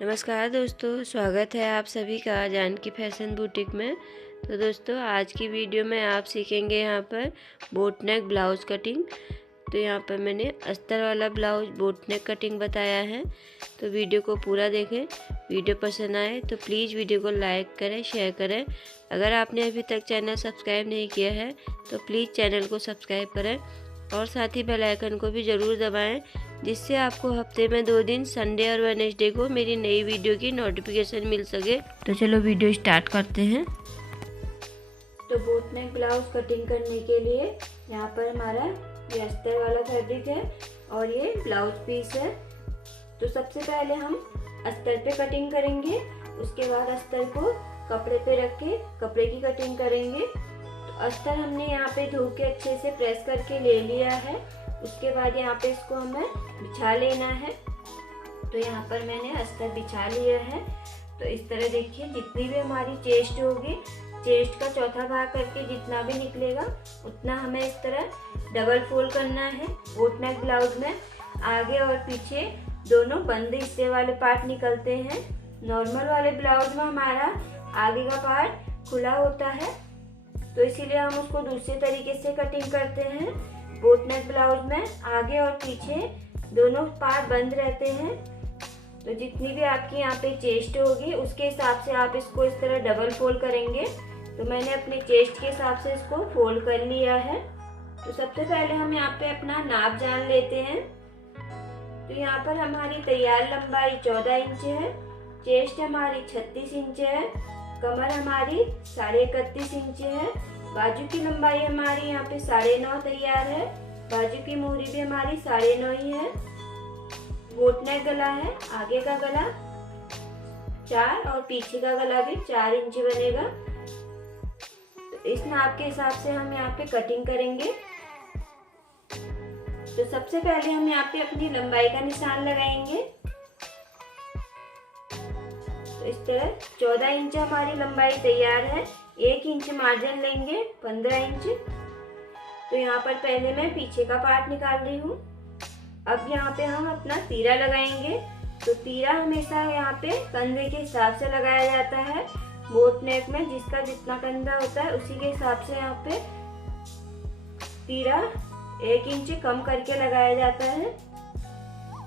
नमस्कार दोस्तों, स्वागत है आप सभी का जानकी फैशन बुटीक में। तो दोस्तों, आज की वीडियो में आप सीखेंगे यहाँ पर बोट नेक ब्लाउज़ कटिंग। तो यहाँ पर मैंने अस्तर वाला ब्लाउज बोट नेक कटिंग बताया है। तो वीडियो को पूरा देखें। वीडियो पसंद आए तो प्लीज़ वीडियो को लाइक करें, शेयर करें। अगर आपने अभी तक चैनल सब्सक्राइब नहीं किया है तो प्लीज़ चैनल को सब्सक्राइब करें और साथ ही बेल आइकन को भी ज़रूर दबाएं, जिससे आपको हफ्ते में 2 दिन संडे और वेडनेसडे को मेरी नई वीडियो की नोटिफिकेशन मिल सके। तो चलो वीडियो स्टार्ट करते हैं। तो बोट नेक ब्लाउज कटिंग करने के लिए यहाँ पर हमारा ये अस्तर वाला फैब्रिक है और ये ब्लाउज पीस है। तो सबसे पहले हम अस्तर पे कटिंग करेंगे, उसके बाद अस्तर को कपड़े पे रख के कपड़े की कटिंग करेंगे। तो अस्तर हमने यहाँ पे धो के अच्छे से प्रेस करके ले लिया है। उसके बाद यहाँ पे इसको हमें बिछा लेना है। तो यहाँ पर मैंने अस्तर बिछा लिया है। तो इस तरह देखिए, जितनी भी हमारी चेस्ट होगी, चेस्ट का चौथा भाग करके जितना भी निकलेगा उतना हमें इस तरह डबल फोल्ड करना है। बोट नेक ब्लाउज में आगे और पीछे दोनों बंद हिस्से वाले पार्ट निकलते हैं। नॉर्मल वाले ब्लाउज में हमारा आगे का पार्ट खुला होता है, तो इसीलिए हम उसको दूसरे तरीके से कटिंग करते हैं। बोट नेक ब्लाउज में आगे और पीछे दोनों पार्ट बंद रहते हैं। तो जितनी भी आपकी यहाँ पे चेस्ट होगी उसके हिसाब से आप इसको इस तरह डबल फोल्ड करेंगे। तो मैंने अपने चेस्ट के हिसाब से इसको फोल्ड कर लिया है। तो सबसे पहले हम यहाँ पे अपना नाप जान लेते हैं। तो यहाँ पर हमारी तैयार लंबाई 14 इंच है, चेस्ट हमारी 36 इंच है, कमर हमारी 31.5 इंच है, बाजू की लंबाई हमारी यहाँ पे 9.5 तैयार है, बाजू की मोहरी भी हमारी 9.5 ही है। बोट नेक गला है, आगे का गला 4 और पीछे का गला भी 4 इंच बनेगा। तो इस नाप के हिसाब से हम यहाँ पे कटिंग करेंगे। तो सबसे पहले हम यहाँ पे अपनी लंबाई का निशान लगाएंगे। तो इस तरह 14 इंच हमारी लंबाई तैयार है। 1 इंच मार्जिन लेंगे, 15 इंच। तो यहाँ पर पहले मैं पीछे का पार्ट निकाल रही हूँ। अब यहाँ पे हम अपना तीरा लगाएंगे। तो तीरा हमेशा यहाँ पे कंधे के हिसाब से लगाया जाता है। बोट नेक में जिसका जितना कंधा होता है उसी के हिसाब से यहाँ पे तीरा 1 इंच कम करके लगाया जाता है।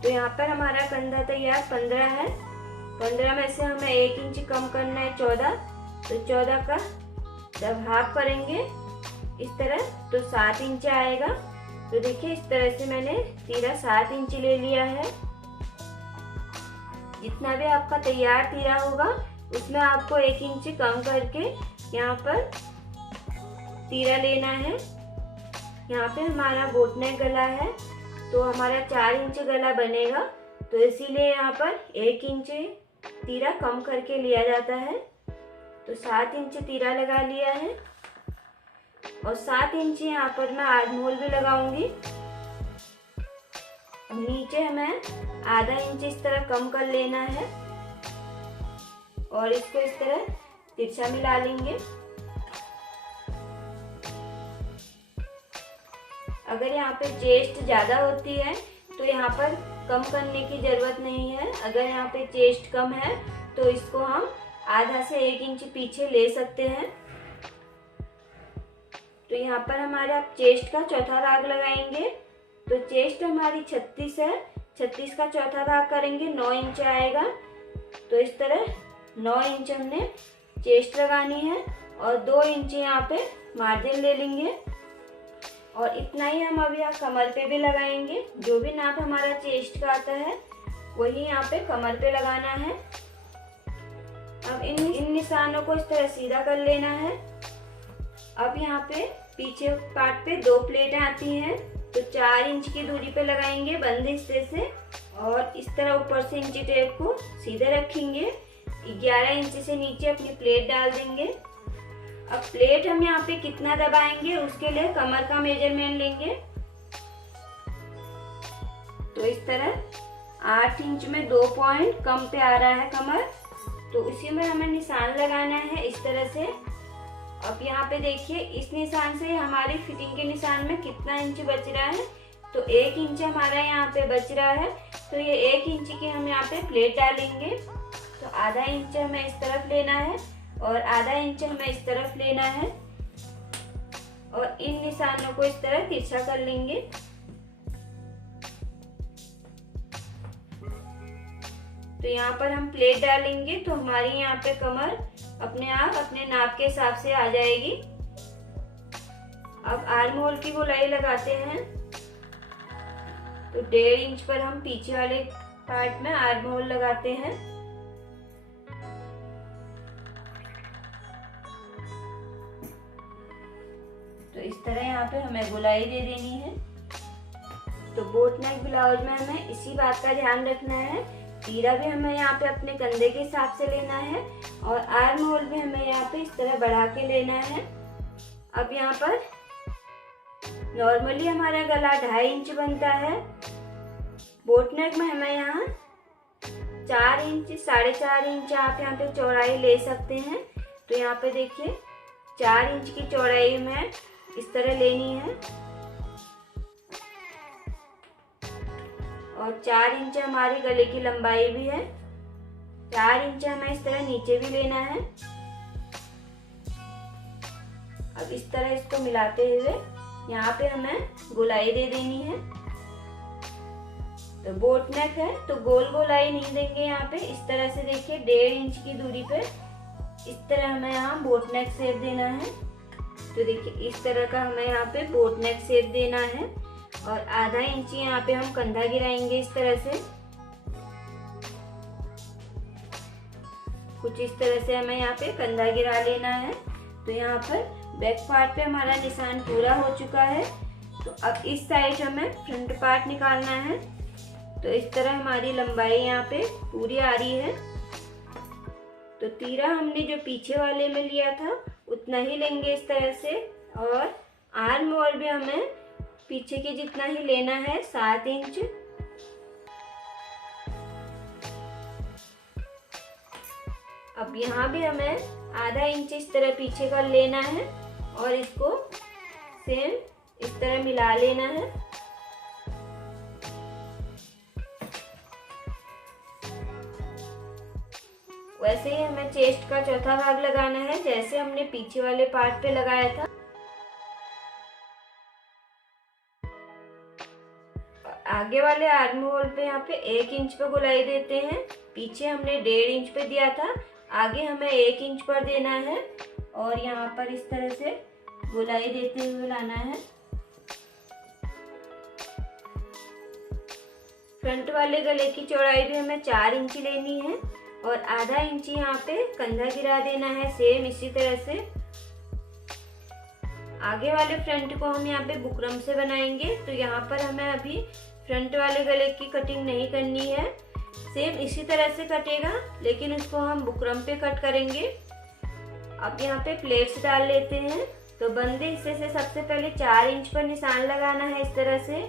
तो यहाँ पर हमारा कंधा तैयार 15 है। 15 में से हमें 1 इंच कम करना है 14। तो 14 का जब हाफ करेंगे इस तरह तो 7 इंच आएगा। तो देखिए, इस तरह से मैंने तीरा 7 इंच ले लिया है। जितना भी आपका तैयार तीरा होगा उसमें आपको 1 इंच कम करके यहाँ पर तीरा लेना है। यहाँ पे हमारा बोट नेक गला है तो हमारा 4 इंच गला बनेगा, तो इसीलिए यहाँ पर 1 इंच तीरा कम करके लिया जाता है। तो 7 इंच तीरा लगा लिया है और 7 इंच यहाँ पर मैं आर्म होल भी लगाऊंगी। नीचे हमें आधा इंच इस तरह कम कर लेना है और इसको इस तरह तिरछा मिला लेंगे। अगर यहाँ पे चेस्ट ज्यादा होती है तो यहाँ पर कम करने की जरूरत नहीं है। अगर यहाँ पे चेस्ट कम है तो इसको हम आधा से 1 इंच पीछे ले सकते हैं। तो यहाँ पर हमारा चेस्ट का चौथा भाग लगाएंगे। तो चेस्ट हमारी 36 है, 36 का चौथा भाग करेंगे 9 इंच आएगा। तो इस तरह 9 इंच हमने चेस्ट लगानी है और 2 इंच यहाँ पे मार्जिन ले लेंगे। और इतना ही हम अभी यहाँ कमर पे भी लगाएंगे। जो भी नाप हमारा चेस्ट का आता है वही यहाँ पे कमर पे लगाना है। अब इन निशानों को इस तरह सीधा कर लेना है। अब यहाँ पे पीछे पार्ट पे 2 प्लेटें आती हैं, तो 4 इंच की दूरी पे लगाएंगे बंद हिस्से से और इस तरह ऊपर से इंची टेप को सीधे रखेंगे। 11 इंच से नीचे अपनी प्लेट डाल देंगे। अब प्लेट हम यहाँ पे कितना दबाएंगे उसके लिए कमर का मेजरमेंट लेंगे। तो इस तरह 8 इंच में 2 पॉइंट कम पे आ रहा है कमर, तो उसी में हमें निशान लगाना है इस तरह से। अब यहाँ पे देखिए, इस निशान से हमारी फिटिंग के निशान में कितना इंच बच रहा है। तो 1 इंच हमारा यहाँ पे बच रहा है। तो ये 1 इंच की हम यहाँ पे प्लेट डालेंगे तो आधा इंच हमें इस तरफ लेना है और आधा इंच हमें इस तरफ लेना है और इन निशानों को इस तरह तिरछा कर लेंगे। तो यहाँ पर हम प्लेट डालेंगे तो हमारी यहाँ पे कमर अपने आप अपने नाप के हिसाब से आ जाएगी। अब आर्म होल की गोलाई लगाते हैं। तो 1.5 इंच पर हम पीछे वाले पार्ट में आर्म होल लगाते हैं। तो इस तरह यहाँ पे हमें गोलाई दे देनी है। तो बोट नेक ब्लाउज में हमें इसी बात का ध्यान रखना है, तीरा भी हमें यहाँ पे अपने कंधे के हिसाब से लेना है और आर्म होल भी हमें यहाँ पे इस तरह बढ़ा के लेना है। अब यहाँ पर नॉर्मली हमारा गला 2.5 इंच बनता है। बोट नेक में हमें यहाँ 4 इंच 4.5 इंच आप यहाँ पे चौड़ाई ले सकते हैं। तो यहाँ पे देखिए 4 इंच की चौड़ाई में इस तरह लेनी है और 4 इंच हमारी गले की लंबाई भी है। 4 इंच हमें इस तरह नीचे भी लेना है। अब इस तरह इसको मिलाते हुए यहाँ पे हमें गोलाई दे देनी है। तो बोट नेक है तो गोल गोलाई नहीं देंगे यहाँ पे। इस तरह से देखिए 1.5 इंच की दूरी पे इस तरह हमें यहाँ बोट नेक शेप देना है। तो देखिए इस तरह का हमें यहाँ पे बोट नेक शेप देना है और आधा इंच यहाँ पे हम कंधा गिराएंगे इस तरह से। कुछ इस तरह से हमें यहाँ पे कंधा गिरा लेना है। तो यहाँ पर बैक पार्ट पे हमारा निशान पूरा हो चुका है। तो अब इस साइड हमें फ्रंट पार्ट निकालना है। तो इस तरह हमारी लंबाई यहाँ पे पूरी आ रही है। तो तीरा हमने जो पीछे वाले में लिया था उतना ही लेंगे इस तरह से और आर्म होल भी हमें पीछे के जितना ही लेना है 7 इंच। अब यहाँ भी हमें आधा इंच इस तरह पीछे का लेना है और इसको सेम इस तरह मिला लेना है। वैसे ही हमें चेस्ट का चौथा भाग लगाना है जैसे हमने पीछे वाले पार्ट पे लगाया था। आगे वाले आर्म होल पे यहाँ पे 1 इंच पे गोलाई देते हैं। पीछे हमने 1.5 इंच पे दिया था, आगे हमें 1 इंच पर देना है और यहाँ पर इस तरह से गोलाई देते हुए लाना है। फ्रंट वाले गले की चौड़ाई भी हमें 4 इंच लेनी है और आधा इंच यहाँ पे कंधा गिरा देना है सेम इसी तरह से। आगे वाले फ्रंट को हम यहाँ पे बुकरम से बनाएंगे। तो यहाँ पर हमें अभी फ्रंट वाले गले की कटिंग नहीं करनी है, सेम इसी तरह से कटेगा लेकिन उसको हम बुकरम पे कट करेंगे। अब यहाँ पे प्लेट्स डाल लेते हैं। तो बंदे हिस्से से सबसे पहले 4 इंच पर निशान लगाना है इस तरह से।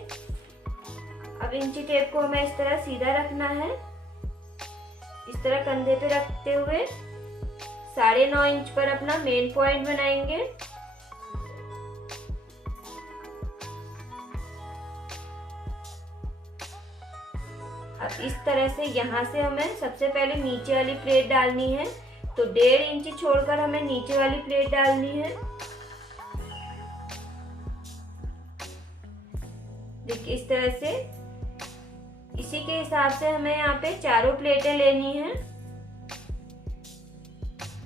अब इंची टेप को हमें इस तरह सीधा रखना है, इस तरह कंधे पे रखते हुए 9.5 इंच पर अपना मेन पॉइंट बनाएंगे। अब इस तरह से यहाँ से हमें सबसे पहले नीचे वाली प्लेट डालनी है। तो 1.5 इंच छोड़कर हमें नीचे वाली प्लेट डालनी है। देखिए इस तरह से इसी के हिसाब से हमें यहाँ पे चारों प्लेटें लेनी है।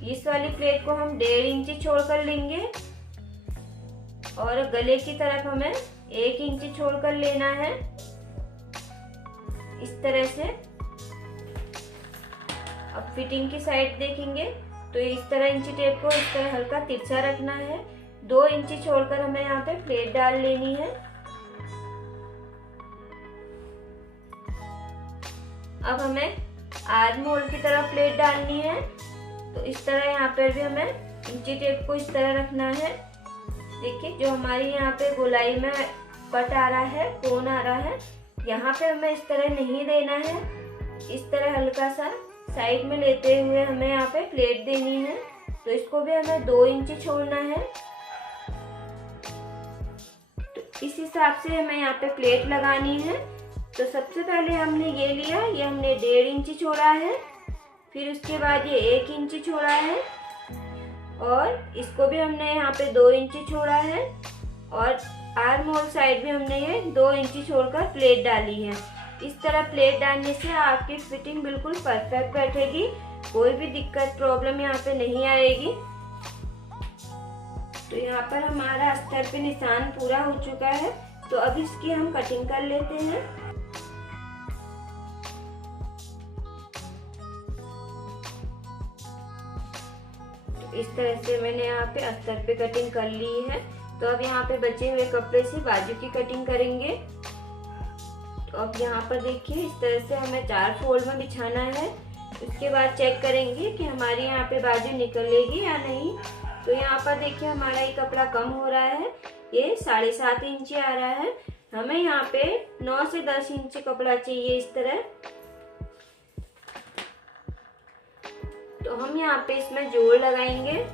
इस वाली प्लेट को हम 1.5 इंच छोड़कर लेंगे और गले की तरफ हमें 1 इंच छोड़कर लेना है इस तरह से। अब फिटिंग की साइड देखेंगे तो इस तरह इंची टेप को इस तरह हल्का तिरछा रखना है। 2 इंची छोड़कर हमें यहाँ पे प्लेट डाल लेनी है। अब हमें आर्म होल की तरफ प्लेट डालनी है। तो इस तरह यहाँ पर भी हमें इंची टेप को इस तरह रखना है। देखिए जो हमारी यहाँ पे गोलाई में कट आ रहा है, कोन आ रहा है, यहाँ पे हमें इस तरह नहीं देना है। इस तरह हल्का सा साइड में लेते हुए हमें यहाँ पे प्लेट देनी है। तो इसको भी हमें 2 इंच छोड़ना है। तो इस हिसाब से हमें यहाँ पे प्लेट लगानी है। तो सबसे पहले हमने ये लिया, ये हमने 1.5 इंच छोड़ा है फिर उसके बाद ये 1 इंच छोड़ा है और इसको भी हमने यहाँ पे 2 इंच छोड़ा है और आर्म होल साइड भी हमने ये 2 इंच छोड़कर प्लेट डाली है। इस तरह प्लेट डालने से आपकी फिटिंग बिल्कुल परफेक्ट बैठेगी, कोई भी दिक्कत प्रॉब्लम यहाँ पे नहीं आएगी। तो यहाँ पर हमारा अस्तर पे निशान पूरा हो चुका है, तो अब इसकी हम कटिंग कर लेते हैं। तो इस तरह से मैंने यहाँ पे अस्तर पे कटिंग कर ली है। तो अब यहाँ पे बचे हुए कपड़े से बाजू की कटिंग करेंगे। तो अब यहाँ पर देखिए इस तरह से हमें 4 फोल्ड में बिछाना है। उसके बाद चेक करेंगे कि हमारी यहाँ पे बाजू निकलेगी या नहीं। तो यहाँ पर देखिए हमारा ये कपड़ा कम हो रहा है, ये 7.5 इंच आ रहा है। हमें यहाँ पे 9 से 10 इंच कपड़ा चाहिए इस तरह। तो हम यहाँ पे इसमें जोड़ लगाएंगे।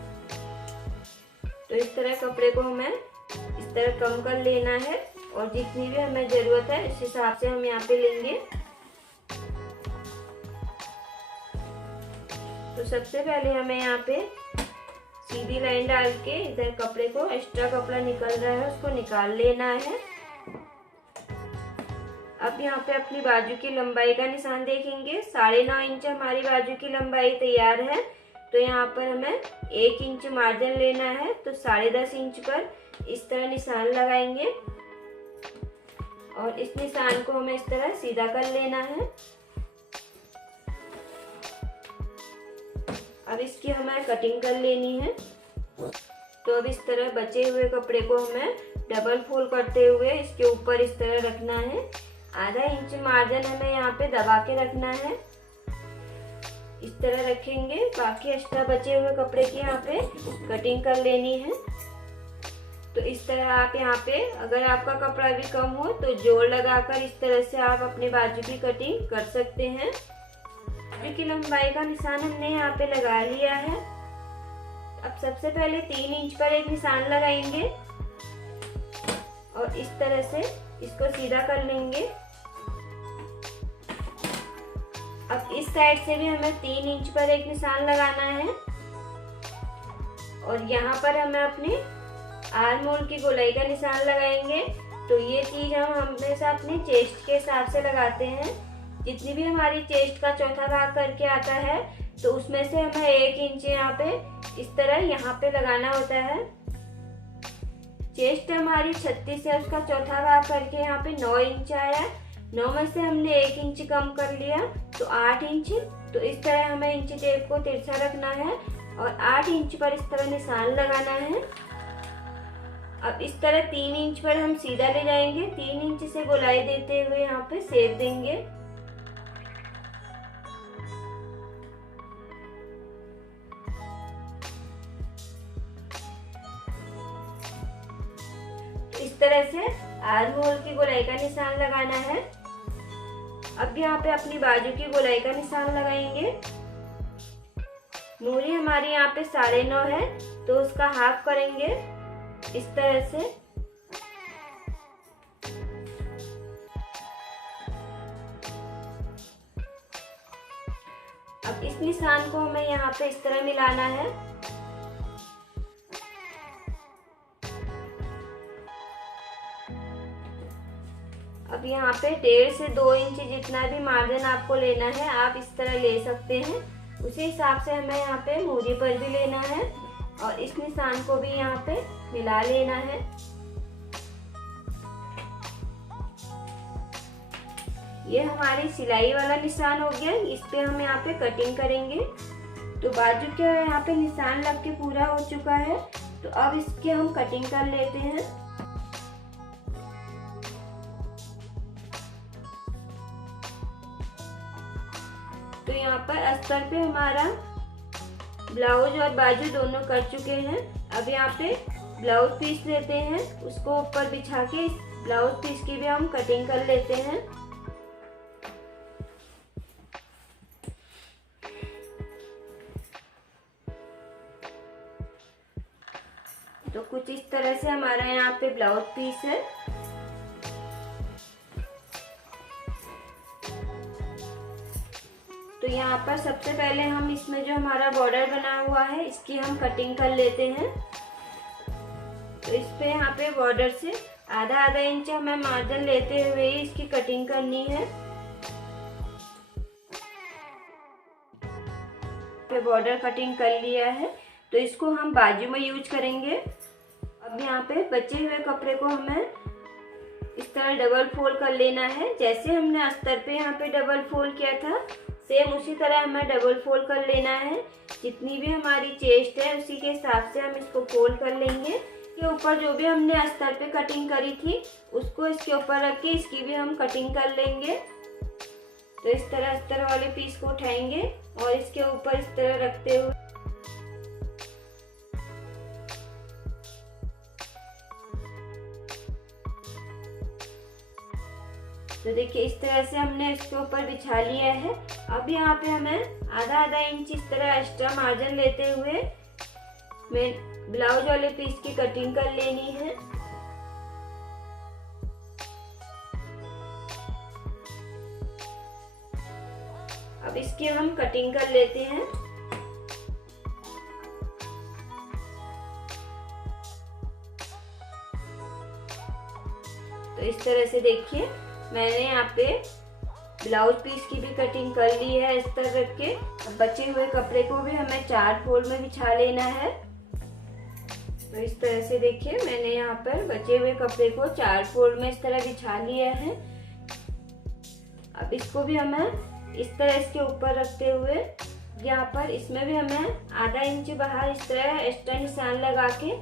तो इस तरह कपड़े को हमें इस तरह कम कर लेना है और जितनी भी हमें जरूरत है इस हिसाब से हम यहाँ पे लेंगे। तो सबसे पहले हमें यहाँ पे सीधी लाइन डाल के इधर कपड़े को एक्स्ट्रा कपड़ा निकल रहा है उसको निकाल लेना है। अब यहाँ पे अपनी बाजू की लंबाई का निशान देखेंगे। 9.5 इंच हमारी बाजू की लंबाई तैयार है। तो यहाँ पर हमें 1 इंच मार्जिन लेना है। तो 10.5 इंच पर इस तरह निशान लगाएंगे और इस निशान को हमें इस तरह सीधा कर लेना है। अब इसकी हमें कटिंग कर लेनी है। तो अब इस तरह बचे हुए कपड़े को हमें डबल फोल्ड करते हुए इसके ऊपर इस तरह रखना है। आधा इंच मार्जिन हमें यहाँ पे दबा के रखना है, इस तरह रखेंगे। बाकी एक्स्ट्रा बचे हुए कपड़े की यहाँ पे कटिंग कर लेनी है। तो इस तरह आप यहाँ पे अगर आपका कपड़ा भी कम हो तो जोड़ लगाकर इस तरह से आप अपने बाजू की कटिंग कर सकते हैं। बाजू की लंबाई का निशान हमने यहाँ पे लगा लिया है। अब सबसे पहले 3 इंच पर एक निशान लगाएंगे और इस तरह से इसको सीधा कर लेंगे। अब इस साइड से भी हमें 3 इंच पर एक निशान लगाना है और यहाँ पर हमें अपने आर्म होल की गोलाई का निशान लगाएंगे। तो ये चीज हम हमेशा अपने चेस्ट के हिसाब से लगाते हैं। जितनी भी हमारी चेस्ट का चौथा भाग करके आता है तो उसमें से हमें 1 इंच यहाँ पे इस तरह यहाँ पे लगाना होता है। चेस्ट हमारी 36 है, उसका चौथा भाग करके यहाँ पे 9 इंच आया। 9 में से हमने 1 इंच कम कर लिया तो 8 इंच। तो इस तरह हमें इंच टेप को तिरछा रखना है और 8 इंच पर इस तरह निशान लगाना है। अब इस तरह 3 इंच पर हम सीधा ले जाएंगे। 3 इंच से गोलाई देते हुए यहाँ पे सेप देंगे। इस तरह से आर्म होल की गोलाई का निशान लगाना है। अब यहाँ पे अपनी बाजू की गोलाई का निशान लगाएंगे। मूरी हमारी यहाँ पे 9.5 है तो उसका हाफ करेंगे इस तरह से। अब इस निशान को हमें यहाँ पे इस तरह मिलाना है। अब यहाँ पे 1.5 से 2 इंच जितना भी मार्जिन आपको लेना है आप इस तरह ले सकते हैं। उसी हिसाब से हमें यहाँ पे मूरी पर भी लेना है और इस निशान को भी यहाँ पे मिला लेना है। ये हमारी सिलाई वाला निशान हो गया। इस पे हम यहाँ पे कटिंग करेंगे। तो बाजू के यहाँ पे निशान लग के पूरा हो चुका है। तो अब इसकी हम कटिंग कर लेते हैं। तो यहाँ पर अस्तर पे हमारा ब्लाउज और बाजू दोनों कर चुके हैं। अब यहाँ पे ब्लाउज पीस लेते हैं, उसको ऊपर बिछा के इस ब्लाउज पीस की भी हम कटिंग कर लेते हैं। तो कुछ इस तरह से हमारा यहाँ पे ब्लाउज पीस है। तो यहाँ पर सबसे पहले हम इसमें जो हमारा बॉर्डर बना हुआ है इसकी हम कटिंग कर लेते हैं। तो इस पे यहाँ पे बॉर्डर से आधा इंच हमें मार्जिन लेते हुए इसकी कटिंग करनी है। बॉर्डर कटिंग कर लिया है तो इसको हम बाजू में यूज करेंगे। अब यहाँ पे बचे हुए कपड़े को हमें इस तरह डबल फोल्ड कर लेना है। जैसे हमने अस्तर पे यहाँ पे डबल फोल्ड किया था सेम उसी तरह हमें डबल फोल्ड कर लेना है। जितनी भी हमारी चेस्ट है उसी के हिसाब से हम इसको फोल्ड कर लेंगे। के ऊपर जो भी हमने अस्तर पे कटिंग करी थी उसको इसके ऊपर रख के इसकी भी हम कटिंग कर लेंगे। तो इस तरह अस्तर वाले पीस को उठाएंगे और इसके ऊपर इस तरह रखते हुए तो देखिए इस तरह से हमने इसके ऊपर बिछा लिया है। अब यहाँ पे हमें आधा इंच इस तरह एक्स्ट्रा मार्जिन लेते हुए मैं ब्लाउज वाले पीस की कटिंग कर लेनी है। अब इसकी हम कटिंग कर लेते हैं। तो इस तरह से देखिए मैंने यहाँ पे ब्लाउज पीस की भी कटिंग कर ली है इस तरह रख के। अब बचे हुए कपड़े को भी हमें 4 फोल्ड में बिछा लेना है। तो इस तरह से देखिए मैंने यहाँ पर बचे हुए कपड़े को 4 फोल्ड में इस तरह बिछा लिया है। अब इसको भी हमें इस तरह इसके ऊपर रखते हुए यहाँ पर इसमें भी हमें आधा इंच बाहर इस तरह एक्स्ट्रा निशान लगा के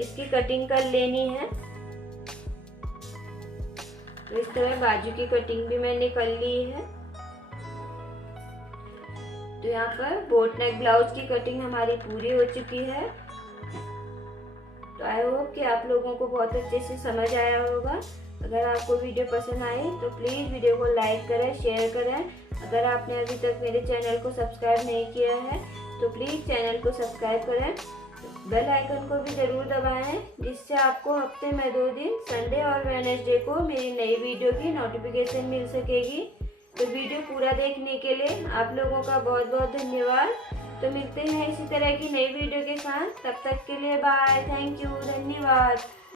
इसकी कटिंग कर लेनी है। तो इस तरह बाजू की कटिंग भी मैंने कर ली है। तो यहाँ पर बोट नेक ब्लाउज की कटिंग हमारी पूरी हो चुकी है। तो आई होप कि आप लोगों को बहुत अच्छे से समझ आया होगा। अगर आपको वीडियो पसंद आई तो प्लीज़ वीडियो को लाइक करें, शेयर करें। अगर आपने अभी तक मेरे चैनल को सब्सक्राइब नहीं किया है तो प्लीज़ चैनल को सब्सक्राइब करें। बेल आइकन को भी ज़रूर दबाएं जिससे आपको हफ्ते में 2 दिन संडे और वेडनेसडे को मेरी नई वीडियो की नोटिफिकेशन मिल सकेगी। तो वीडियो पूरा देखने के लिए आप लोगों का बहुत बहुत धन्यवाद। तो मिलते हैं इसी तरह की नई वीडियो के साथ। तब तक के लिए बाय। Thank you. धन्यवाद।